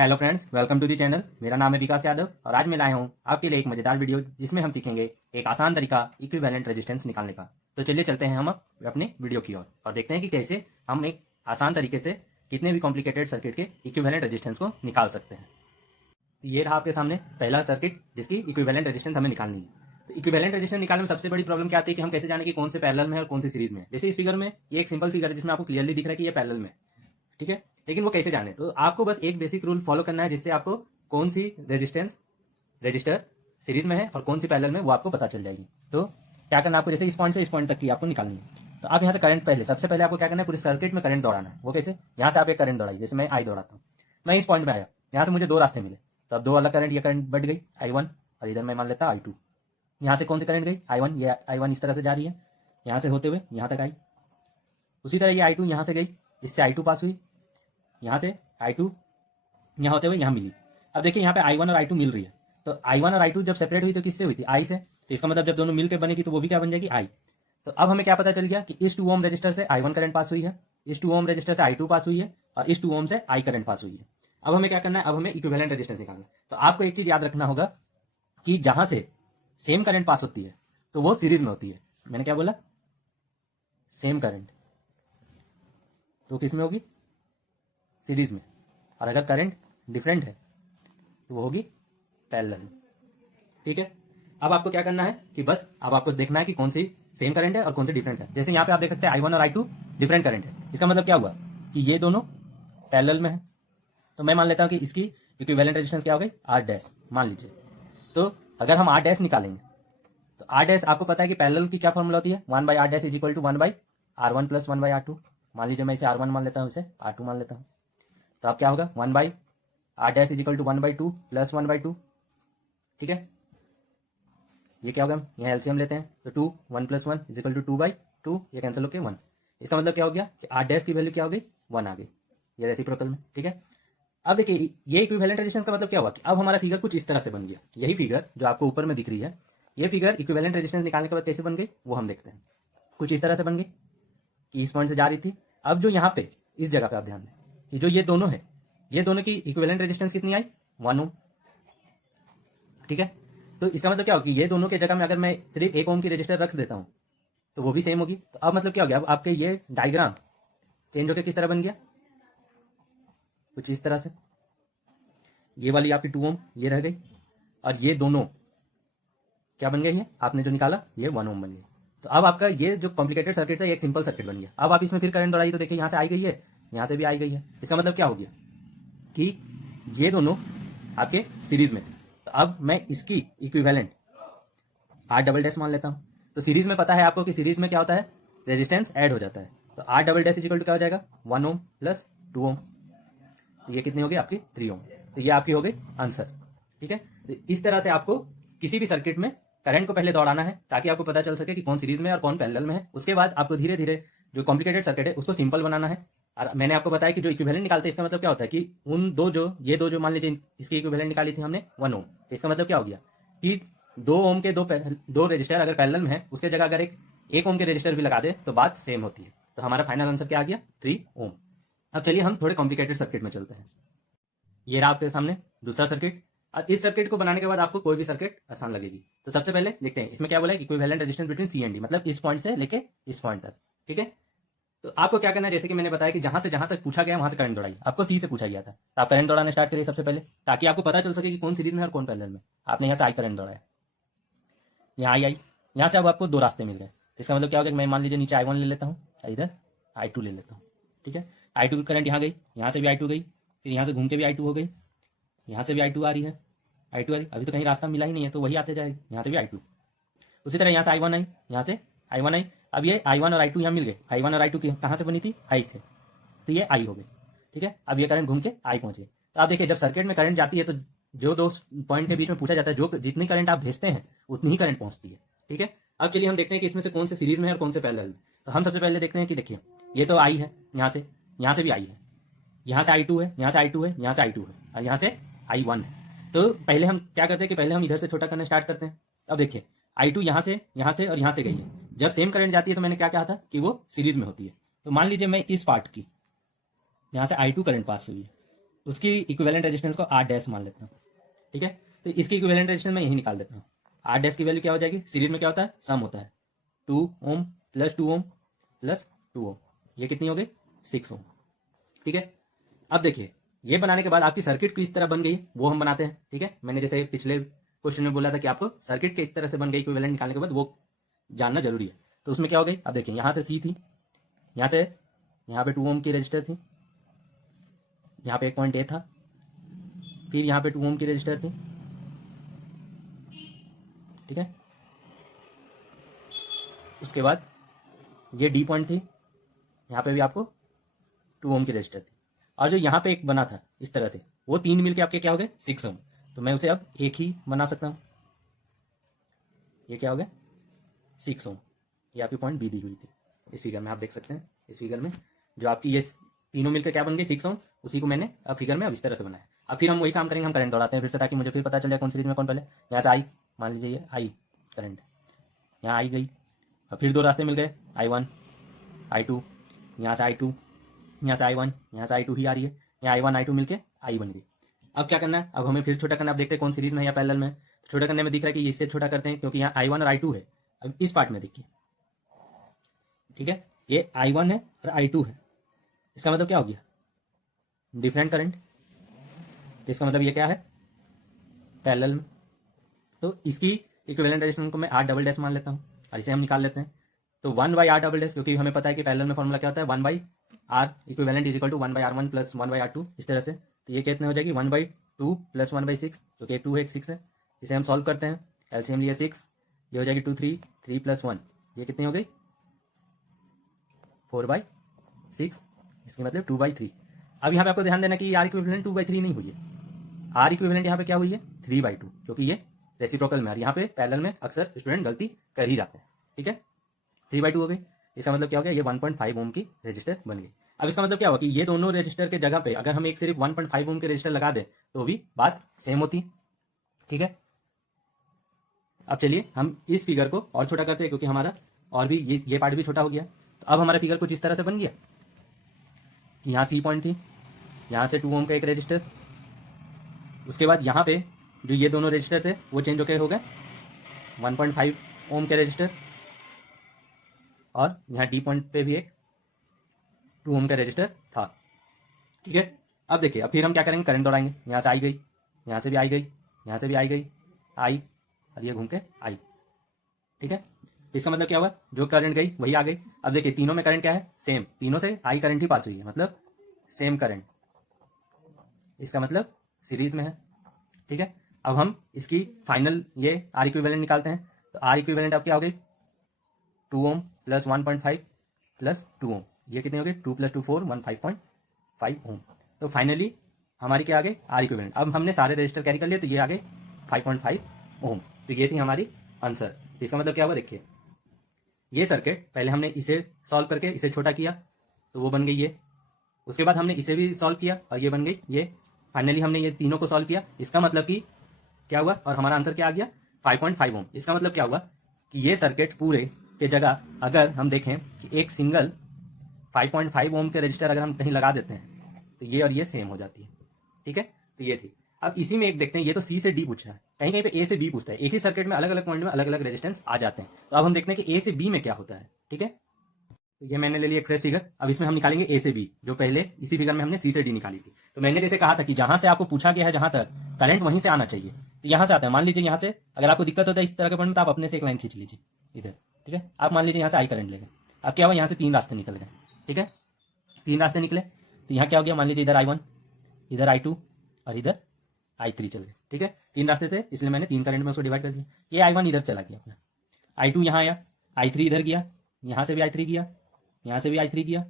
Hello friends, welcome to the channel. मेरा नाम है विकास यादव और आज मैं लाया हूँ आपके लिए एक मजेदार वीडियो जिसमें हम सीखेंगे एक आसान तरीका इक्विवेलेंट रेजिस्टेंस निकालने का। तो चलिए चलते हैं हम अपने वीडियो की ओर और देखते हैं कि कैसे हम एक आसान तरीके से कितने भी कॉम्प्लिकेटेड सर्किट के इक्विवेलेंट रेजिस्टेंस को निकाल सकते हैं। तो ये रहा आपके सामने पहला सर्किट जिसकी इक्विवेलेंट रेजिस्टेंस हमें निकालनी है। तो इक्विवेलेंट रेजिस्टेंस निकालने में सबसे बड़ी प्रॉब्लम क्या आती है कि हम कैसे जाने कि कौन से पैरेलल में है और कौन सी सीरीज में है। जैसे इस फिगर में ये एक सिंपल फिगर है जिसमें आपको क्लियरली दिख रहा है कि ये पैरेलल में, ठीक है, लेकिन वो कैसे जाने। तो आपको बस एक बेसिक रूल फॉलो करना है जिससे आपको कौन सी रजिस्टर सीरीज में है और कौन सी पैरेलल में वो आपको पता चल जाएगी। तो क्या करना है आपको, जैसे इस पॉइंट से इस पॉइंट तक की आपको निकालनी है। तो आप यहाँ से करंट सबसे पहले आपको क्या करना है, पूरे सर्किट में करंट दौड़ाना है। वो कैसे, यहाँ से आप एक करंट दौड़ाई, जैसे मैं आई दौड़ाता हूँ। मैं इस पॉइंट में आया, यहाँ से मुझे दो रास्ते मिले, तो अब दो अलग करंट, ये करंट बढ़ गई I1 और इधर मैं मान लेता I2। यहाँ से कौन सी करंट गई I1, ये I1 इस तरह से जा रही है यहाँ से होते हुए यहाँ तक आई। उसी तरह ये I2 यहाँ से गई, इससे I2 पास हुई, यहाँ से I2 यहाँ होते हुए यहाँ मिली। अब देखिए यहाँ पे I1 और I2 मिल रही है। तो I1 और I2 जब सेपरेट हुई तो किससे हुई थी, I से। तो इसका मतलब जब दोनों मिलकर बनेगी तो वो भी क्या बन जाएगी, I। तो अब हमें क्या पता चल गया कि इस 2 ओम रजिस्टर से I1 करंट पास हुई है, इस 2 ओम रजिस्टर से I2 पास हुई है और इस 2 ओम से I करंट पास हुई है। अब हमें क्या करना है, अब हमें इक्विवेलेंट रेजिस्टेंस निकालना है। तो आपको एक चीज याद रखना होगा कि जहां से सेम करंट पास होती है तो वो सीरीज में होती है। मैंने क्या बोला, सेम करंट, तो किस में होगी, सीरीज में। और अगर करंट डिफरेंट है तो वो होगी पैरेलल में, ठीक है। अब आपको क्या करना है कि बस अब आपको देखना है कि कौन सी सेम करंट है और कौन सी डिफरेंट है। जैसे यहाँ पे आप देख सकते हैं I1 और I2 डिफरेंट करंट है। इसका मतलब क्या हुआ कि ये दोनों पैरेलल में है। तो मैं मान लेता हूँ कि इसकी इक्विवेलेंट रेजिस्टेंस क्या हो गई, R डैश मान लीजिए। तो अगर हम R डैश निकालेंगे तो R डैश आपको पता है कि पैरेलल की क्या फॉर्मूला होती है, 1/R dash is equal to 1/R1 plus 1/R2। मान लीजिए मैं इसे R1 मान लेता हूँ, इसे R2 मान लेता हूँ। तो अब क्या होगा, 1/R dash is equal to 1/2 plus 1/2, ठीक है। ये क्या होगा, यहाँ एलसीएम लेते हैं तो 2 1 प्लस 1 इज इक्वल टू 2/2, ये कैंसिल होकर 1। इसका मतलब क्या हो गया कि R डैश की वैल्यू क्या हो गई, 1 आ गई, ये रेसिप्रोकल में, ठीक है। अब देखिए ये इक्विवेलेंट रेजिस्टेंस का मतलब क्या हुआ कि अब हमारा फिगर कुछ इस तरह से बन गया। यही फिगर जो आपको ऊपर में दिख रही है, ये फिगर इक्विवेलेंट रेजिस्टेंस निकालने के बाद कैसे बन गई वो हम देखते हैं। कुछ इस तरह से बन गई कि इस पॉइंट से जा रही थी। अब जो यहाँ पे इस जगह पे आप ध्यान दें कि जो ये दोनों है, ये दोनों की इक्विवेलेंट रेजिस्टेंस कितनी आई, 1 ओम, ठीक है। तो इसका मतलब क्या होगा कि ये दोनों के जगह में अगर मैं सिर्फ 1 ओम की रजिस्टर रख देता हूँ तो वो भी सेम होगी। तो अब मतलब क्या हो गया, अब आपके ये डायग्राम चेंज होकर किस तरह बन गया, कुछ इस तरह से। ये वाली आपकी 2 ओम ये रह गई और ये दोनों क्या बन गई है, आपने जो निकाला ये 1 ओम बन गई। तो अब आपका ये जो कॉम्प्लिकेटेड सर्किट था ये एक सिंपल सर्किट बन गया। अब आप इसमें फिर करंट दौड़ाई तो देखिए यहाँ से आई गई है, यहाँ से भी आई गई है। इसका मतलब क्या हो गया कि ये दोनों आपके सीरीज में। तो अब मैं इसकी इक्विवेलेंट R डबल डैश मान लेता हूँ। तो सीरीज में पता है आपको कि सीरीज में क्या होता है, रेजिस्टेंस ऐड हो जाता है। तो R double dash equal to क्या हो जाएगा, 1 ओम प्लस 2 ओम। तो ये कितनी होगी आपकी, 3 ओम। तो ये आपकी हो गई आंसर, ठीक है। तो इस तरह से आपको किसी भी सर्किट में करंट को पहले दौड़ाना है ताकि आपको पता चल सके कि कौन सीरीज में और कौन पैरेलल में है। उसके बाद आपको धीरे धीरे जो कॉम्प्लिकेटेड सर्किट है उसको सिंपल बनाना है। और मैंने आपको बताया कि जो इक्विवेलेंट निकालते हैं इसका मतलब क्या होता है कि उन दो जो ये दो जो मान लीजिए इसकी इक्विवेलेंट निकाली थी हमने 1 ओम, तो इसका मतलब क्या हो गया कि 2 ओम के दो रजिस्टर अगर पैरेलल में है उसके जगह अगर एक ओम के रजिस्टर भी लगा दे तो बात सेम होती है। तो हमारा फाइनल आंसर क्या आ गया, 3 ओम। अब चलिए हम थोड़े कॉम्प्लिकेटेड सर्किट में चलते हैं। ये रहा आपके सामने दूसरा सर्किट। और इस सर्किट को बनाने के बाद आपको कोई भी सर्किट आसान लगेगी। तो सबसे पहले देखते हैं इसमें क्या बोला है, equivalent resistance between C and D, मतलब इस पॉइंट से लेके इस पॉइंट तक, ठीक है। तो आपको क्या करना है, जैसे कि मैंने बताया कि जहां से जहां तक पूछा गया वहां से करंट दौड़ाई। आपको सी से पूछा गया था तो आप करंट दौड़ाना स्टार्ट करिए सबसे पहले, ताकि आपको पता चल सके कि कौन सीरीज में और कौन पैरेलल में। आपने यहाँ से आई करंट दौड़ाया, यहाँ आई यहाँ से अब आपको दो रास्ते मिल गए। इसका मतलब क्या होगा, मैं मान लीजिए नीचे I1 ले लेता हूँ, इधर I2 ले लेता हूँ, ठीक है। I2 करंट यहाँ गई, यहाँ से भी I2 गई, फिर यहाँ से घूम के भी I2 हो गई, यहाँ से भी I2 आ रही है, I2 आ रही। अभी तो कहीं रास्ता मिला ही नहीं है तो वही आते जाएगी, यहाँ से भी I2। उसी तरह यहाँ से I1 आई, यहाँ से I1 आई। अब ये I1 और I2 यहाँ मिल गए। I1 और I2 कहाँ से बनी थी, I से, तो ये I हो गई, ठीक है। अब ये करंट घूम के I पहुँच गए। तो आप देखिए जब सर्किट में करंट जाती है तो जो दो पॉइंट के बीच में पूछा जाता है, जो जितनी करंट आप भेजते हैं उतनी ही करंट पहुँचती है, ठीक है। अब चलिए हम देखते हैं कि इसमें से कौन से सीरीज में है और कौन से पैरेलल में। तो हम सबसे पहले देखते हैं कि देखिए ये तो I है, यहाँ से भी I है, यहाँ से I2 है, यहाँ से I2 है, यहाँ से I2 है और यहाँ से I1 है। तो पहले हम क्या करते हैं कि पहले हम इधर से छोटा करना स्टार्ट करते हैं। अब देखिए I2 यहाँ से और यहाँ से गई है। जब सेम करंट जाती है तो मैंने क्या कहा था कि वो सीरीज में होती है। तो मान लीजिए मैं इस पार्ट की यहाँ से I2 करंट पास हुई है, उसकी इक्विवेलेंट रेजिस्टेंस को R डैश मान लेता हूँ, ठीक है। तो इसकी इक्विवेलेंट रेजिस्टेंस मैं यही निकाल देता हूँ। R डैश की वैल्यू क्या हो जाएगी, सीरीज में क्या होता है, सम होता है, 2 ओम प्लस 2 ओम प्लस 2 ओम, ये कितनी हो गई, 6 ओम, ठीक है। अब देखिए ये बनाने के बाद आपकी सर्किट किस तरह बन गई वो हम बनाते हैं, ठीक है। मैंने जैसे पिछले क्वेश्चन में बोला था कि आपको सर्किट किस तरह से बन गई इक्विवेलेंट निकालने के बाद वो जानना जरूरी है। तो उसमें क्या हो गई, अब देखिए यहाँ से सी थी, यहाँ से यहाँ पे 2 ओम की रजिस्टर थी, यहाँ पे 1.8 था, फिर यहाँ पे 2 ओम की रजिस्टर थी, ठीक है। उसके बाद ये डी पॉइंट थी, यहाँ पे भी आपको 2 ओम की रजिस्टर थी, और जो यहाँ पे एक बना था इस तरह से, वो तीन मिलके आपके क्या हो गए, 6 ओम। तो मैं उसे अब एक ही बना सकता हूँ, ये क्या हो गया, 6 ओम। ये आपकी पॉइंट बी दी हुई थी इस फिगर में, आप देख सकते हैं इस फिगर में जो आपकी ये तीनों मिलकर क्या बन गई, 6 ओम। उसी को मैंने अब फिगर में अब इस तरह से बनाया। अब फिर हम वही काम करेंगे, हम करंट दौड़ाते हैं फिर से, ताकि मुझे फिर पता चल जाए कौन सीरीज में कौन पहले। यहाँ से आई, मान लीजिए ये आई करंट, यहाँ आई गई, और फिर दो रास्ते मिल गए, I1 I2, यहाँ से I2, यहाँ से I1, यहाँ से I2 ही आ रही है, यहाँ I1 I2 मिलके I बन गई। अब क्या करना है, अब हमें फिर छोटा करना है। अब देखते हैं कौन सीरीज में है या पैरेलल में है। छोटा करने में दिख रहा है कि इससे छोटा करते हैं, क्योंकि यहाँ I1 और I2 है। अब इस पार्ट में देखिए, ठीक है, ये I1 है और I2 है, इसका मतलब क्या हो गया, डिफरेंट करंट। तो इसका मतलब ये क्या है, पैरेलल में। तो इसकी इक्विवेलेंट रेजिस्टेंस को मैं R डबल डैश मान लेता हूँ, और इसे हम निकाल लेते हैं। तो 1/R डबल डैश, क्योंकि हमें पता है कि पैरेलल में फॉर्मूला क्या होता है, 1/R equivalent is equal to 1/R1 plus 1/R2, इस तरह से। तो ये कितने हो जाएगी, 1/2 प्लस 1/6, क्योंकि 2 है 6 है। इसे हम सॉल्व करते हैं, एलसीएम लिए 6, ये हो जाएगी 2 3 3 प्लस 1, ये कितनी हो गई, 4/6, इसके मतलब 2/3। अब यहाँ पे आपको ध्यान देना कि R इक्विवेलेंट 2/3 नहीं हुई है, R इक्विवेलेंट यहाँ पे क्या हुई है, 3/2, क्योंकि ये रेसिप्रोकल में है। यहाँ पे पैरेलल में अक्सर स्टूडेंट गलती कर ही जाते हैं, ठीक है। 3/2 हो गई, इसका मतलब क्या हो गया, ये 1.5 ओम की रजिस्टर बन गई। अब इसका मतलब क्या हुआ कि ये दोनों रजिस्टर के जगह पे अगर हम एक सिर्फ 1.5 ओम के रजिस्टर लगा दें तो भी बात सेम होती, ठीक है। अब चलिए हम इस फिगर को और छोटा करते हैं, क्योंकि हमारा और भी ये पार्ट भी छोटा हो गया। तो अब हमारा फिगर कुछ इस तरह से बन गया कि यहाँ सी पॉइंट थी, यहाँ से 2 ओम का एक रजिस्टर, उसके बाद यहाँ पे जो ये दोनों रजिस्टर थे वो चेंज होकर हो गए 1.5 ओम के रजिस्टर, और यहाँ डी पॉइंट पे भी एक 2 ओम का रजिस्टर था, ठीक है। अब देखिए, अब फिर हम क्या करेंगे, करंट दौड़ाएंगे। यहाँ से आई गई, यहाँ से भी आई गई, यहाँ से भी आई गई, आई, और ये घूम के आई, ठीक है। इसका मतलब क्या हुआ, जो करंट गई वही आ गई। अब देखिए तीनों में करंट क्या है, सेम, तीनों से आई करंट ही पास हुई है, मतलब सेम करंट, इसका मतलब सीरीज में है, ठीक है। अब हम इसकी फाइनल ये R इक्विवेलेंट निकालते हैं। तो R इक्विवेलेंट अब क्या हो गई, 2 ओम प्लस 1.5 प्लस 2 ओम, ये कितनी हो गई, 2 + 2 4 15.5 ओम। तो फाइनली हमारी क्या आ गई, R इक्विवेलेंट। अब हमने सारे रजिस्टर कैरी कर लिए, तो ये आ गए 5.5 ओम। तो ये थी हमारी आंसर। इसका मतलब क्या हुआ, देखिए ये सर्किट पहले हमने इसे सॉल्व करके इसे छोटा किया तो वो बन गई ये, उसके बाद हमने इसे भी सॉल्व किया और ये बन गई ये, फाइनली हमने ये तीनों को सॉल्व किया। इसका मतलब कि क्या हुआ, और हमारा आंसर क्या आ गया, 5.5 ओम। इसका मतलब क्या हुआ कि ये सर्किट पूरे के जगह अगर हम देखें कि एक सिंगल 5.5 ओम के रजिस्टर अगर हम कहीं लगा देते हैं तो ये और ये सेम हो जाती है, ठीक है। तो ये थी। अब इसी में एक देखते हैं, ये तो सी से डी पूछ रहा है, कहीं कहीं पे ए से बी पूछता है। एक ही सर्किट में अलग अलग पॉइंट में अलग अलग रेजिस्टेंस आ जाते हैं। तो अब हम देखते हैं कि ए से बी में क्या होता है, ठीक है। तो ये मैंने ले लिया एक फ्रेश फिगर। अब इसमें हम निकालेंगे ए से बी, जो पहले इसी फिगर में हमने सी से डी निकाली थी। तो मैंने जैसे कहा था कि जहां से आपको पूछा गया है जहां तक करंट वहीं से आना चाहिए, तो यहां से आता है। मान लीजिए यहाँ से अगर आपको दिक्कत होता है इस तरह के पॉइंट में, तो आप अपने से एक लाइन खींच लीजिए इधर, ठीक है। आप मान लीजिए यहाँ से आई करंट ले गए, अब क्या हुआ, यहाँ से 3 रास्ते निकल गए, ठीक है। 3 रास्ते निकले तो यहाँ क्या हो गया, मान लीजिए इधर I1, इधर I2 और इधर I3 चल गए, ठीक है। 3 रास्ते थे, इसलिए मैंने 3 करंट में उसको डिवाइड कर दिया। ये I1 इधर चला गया अपना, I2 यहाँ आया, I3 इधर गया, यहाँ से भी I3 गया, यहाँ से भी I3 गया,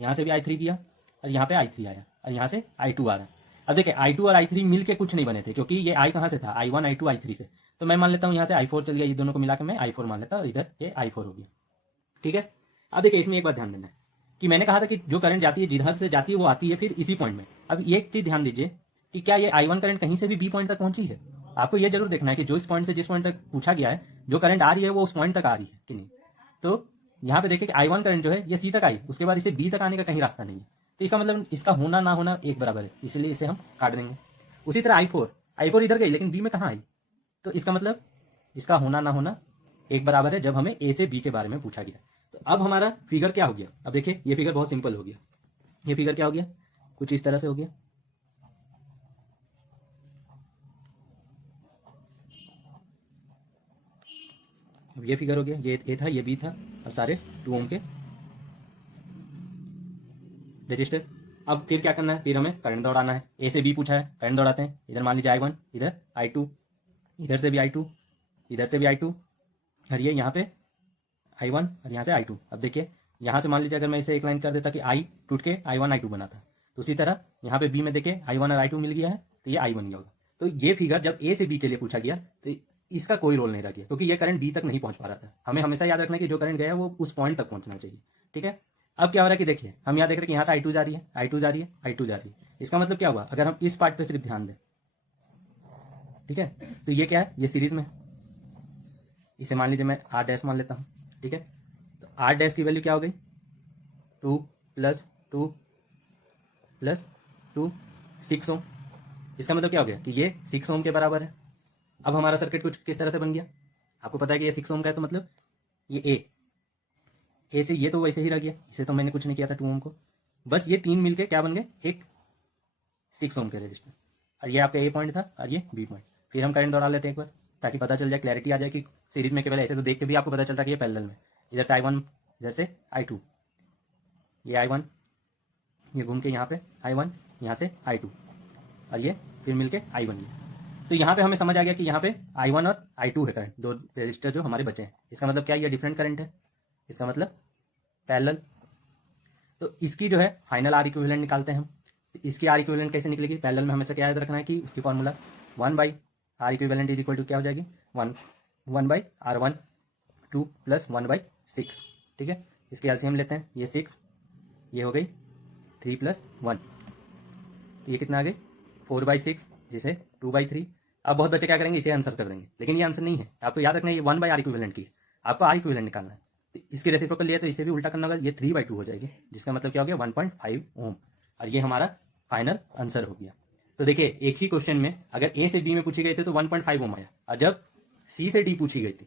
यहाँ से भी I3 गया, और यहाँ पे I3 आया, और यहाँ से I2 आ रहा है। अब देखिए I2 और I3 मिल के कुछ नहीं बने थे, क्योंकि ये I कहाँ से था, I1 I2 I3 से। तो मैं मान लेता हूँ यहाँ से I4 चल गया, ये दोनों को मिला के मैं I4 मान लेता हूँ, और इधर ये I4 हो गया, ठीक है। अब देखिए इसमें एक बात ध्यान देना है कि मैंने कहा था कि जो करंट जाती है जिधर से जाती है वो आती है फिर इसी पॉइंट में। अब एक चीज ध्यान दीजिए कि क्या ये I1 करंट कहीं से भी बी पॉइंट तक पहुंची है। आपको ये जरूर देखना है कि जो इस पॉइंट से जिस पॉइंट तक पूछा गया है जो करंट आ रही है वो उस पॉइंट तक आ रही है कि नहीं। तो यहाँ पे देखिए कि I1 करंट जो है ये सी तक आई, उसके बाद इसे बी तक आने का कहीं रास्ता नहीं है। तो इसका मतलब इसका होना ना होना एक बराबर है, इसलिए इसे हम काट देंगे। उसी तरह आई फोर इधर गई लेकिन बी में कहाँ आई, तो इसका मतलब इसका होना ना होना एक बराबर है जब हमें ए से बी के बारे में पूछा गया। तो अब हमारा फिगर क्या हो गया, अब देखिए ये फिगर बहुत सिंपल हो गया। ये फिगर क्या हो गया, कुछ इस तरह से हो गया। अब ये फिगर हो गया, ये ए था ये बी था और सारे 2 ओम के रजिस्टर। अब फिर क्या करना है, फिर हमें करंट दौड़ाना है। ए से बी पूछा है, करंट दौड़ाते हैं। इधर मान लीजिए I1, इधर I2, इधर से भी I2, इधर से भी I2 और ये यहाँ पे I1 और यहाँ से I2। अब देखिए यहाँ से मान लीजिए अगर मैं इसे एक लाइन कर देता कि I टूट के I1 I2 बना था, तो उसी तरह यहाँ पे बी में देखिए I1 और I2 मिल गया है तो ये I बन गया होगा। तो ये फिगर जब ए से बी के लिए पूछा गया तो इसका कोई रोल नहीं रह गया, क्योंकि ये करंट बी तक नहीं पहुंच पा रहा था। हमें हमेशा याद रखना है कि जो करंट गया है वो उस पॉइंट तक पहुंचना चाहिए। ठीक है, अब क्या हो रहा है कि देखिए हम यहाँ देख रहे हैं कि यहाँ से I2 जा रही है, I2 जा रही है, I2 जा रही है। इसका मतलब क्या हुआ, अगर हम इस पार्ट पे सिर्फ ध्यान दें, ठीक है, तो ये क्या है, ये सीरीज में, इसे मान लीजिए मैं R डैश मान लेता हूँ। ठीक है, तो R डैश की वैल्यू क्या हो गई, 2 + 2 + 2 6 ओम। इसका मतलब क्या हो गया कि ये 6 ओम के बराबर है। अब हमारा सर्किट कुछ किस तरह से बन गया, आपको पता है कि ये 6 ओम का है, तो मतलब ये ए से ये तो वैसे ही रह गया, इसे तो मैंने कुछ नहीं किया था 2 ओम को, बस ये 3 मिलके क्या बन गए, एक 6 ओम के रजिस्टर। और ये आपका ए पॉइंट था और ये बी पॉइंट। फिर हम करंट दौड़ा लेते हैं एक बार ताकि पता चल जाए, क्लैरिटी आ जाए कि सीरीज में केवल ऐसे तो देख के भी आपको पता चल रहा है कि ये पैरेलल में, इधर से I1 इधर से I2, ये I1 ये घूम के यहाँ पे I1 यहाँ से I2 और ये फिर मिलके I1 ये। तो यहाँ पे हमें समझ आ गया कि यहाँ पे I1 और I2 है करंट, 2 रजिस्टर जो हमारे बचे हैं। इसका मतलब क्या, ये डिफरेंट करंट है, इसका मतलब पैरेलल। तो इसकी जो है फाइनल आर इक्विवेलेंट निकालते हैं हम। इसकी आर इक्विवेलेंट कैसे निकलेगी, पैरेलल में हमेशा क्या याद रखना है कि उसकी formula 1/R equivalent is equal to क्या हो जाएगी, 1/R1 2 + 1/6। ठीक है, इसके एलसीएम लेते हैं, ये 6 ये हो गई 3 + 1, तो ये कितना आ गई 4/6, जिसे 2/3। अब बहुत बच्चे क्या करेंगे, इसे आंसर कर देंगे, लेकिन ये आंसर नहीं है। आपको याद रखना है ये 1/R इक्विवेलेंट की, आपको आर इक्विवेलेंट निकालना है। तो इसकी रेसिप्रोकल लिया तो इसे भी उल्टा करना होगा, ये 3/2 हो जाएगी, जिसका मतलब क्या हो गया 1.5 ओम, और ये हमारा फाइनल आंसर हो गया। तो देखिए एक ही क्वेश्चन में अगर ए से बी में पूछी गई थी तो 1.5 ओम आया, और जब सी से डी पूछी गई थी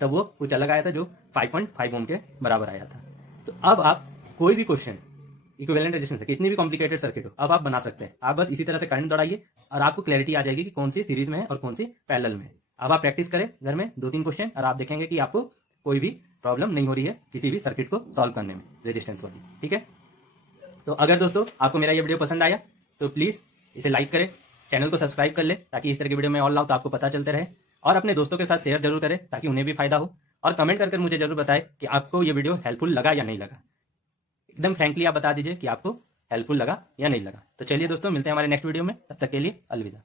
तब वो कुछ अलग आया था जो 5.5 ओम के बराबर आया था। तो अब आप कोई भी क्वेश्चन इक्विवेलेंट रेजिस्टेंस है, कितनी भी कॉम्प्लिकेटेड सर्किट हो, अब आप बना सकते हैं। आप बस इसी तरह से करंट दौड़ाइए और आपको क्लैरिटी आ जाएगी कि कौन सी सीरीज में है और कौन सी पैरेलल में है। अब आप प्रैक्टिस करें घर में 2-3 क्वेश्चन और आप देखेंगे कि आपको कोई भी प्रॉब्लम नहीं हो रही है किसी भी सर्किट को सॉल्व करने में रेजिस्टेंस वाली। ठीक है, तो अगर दोस्तों आपको मेरा ये वीडियो पसंद आया तो प्लीज़ इसे लाइक करें, चैनल को सब्सक्राइब कर ले ताकि इस तरह की वीडियो मैं और लाऊं तो आपको पता चलते रहे, और अपने दोस्तों के साथ शेयर जरूर करें ताकि उन्हें भी फायदा हो, और कमेंट करके मुझे जरूर बताएं कि आपको ये वीडियो हेल्पफुल लगा या नहीं लगा। एकदम फ्रैंकली आप बता दीजिए कि आपको हेल्पफुल लगा या नहीं लगा। तो चलिए दोस्तों, मिलते हैं हमारे नेक्स्ट वीडियो में, तब तक के लिए अलविदा।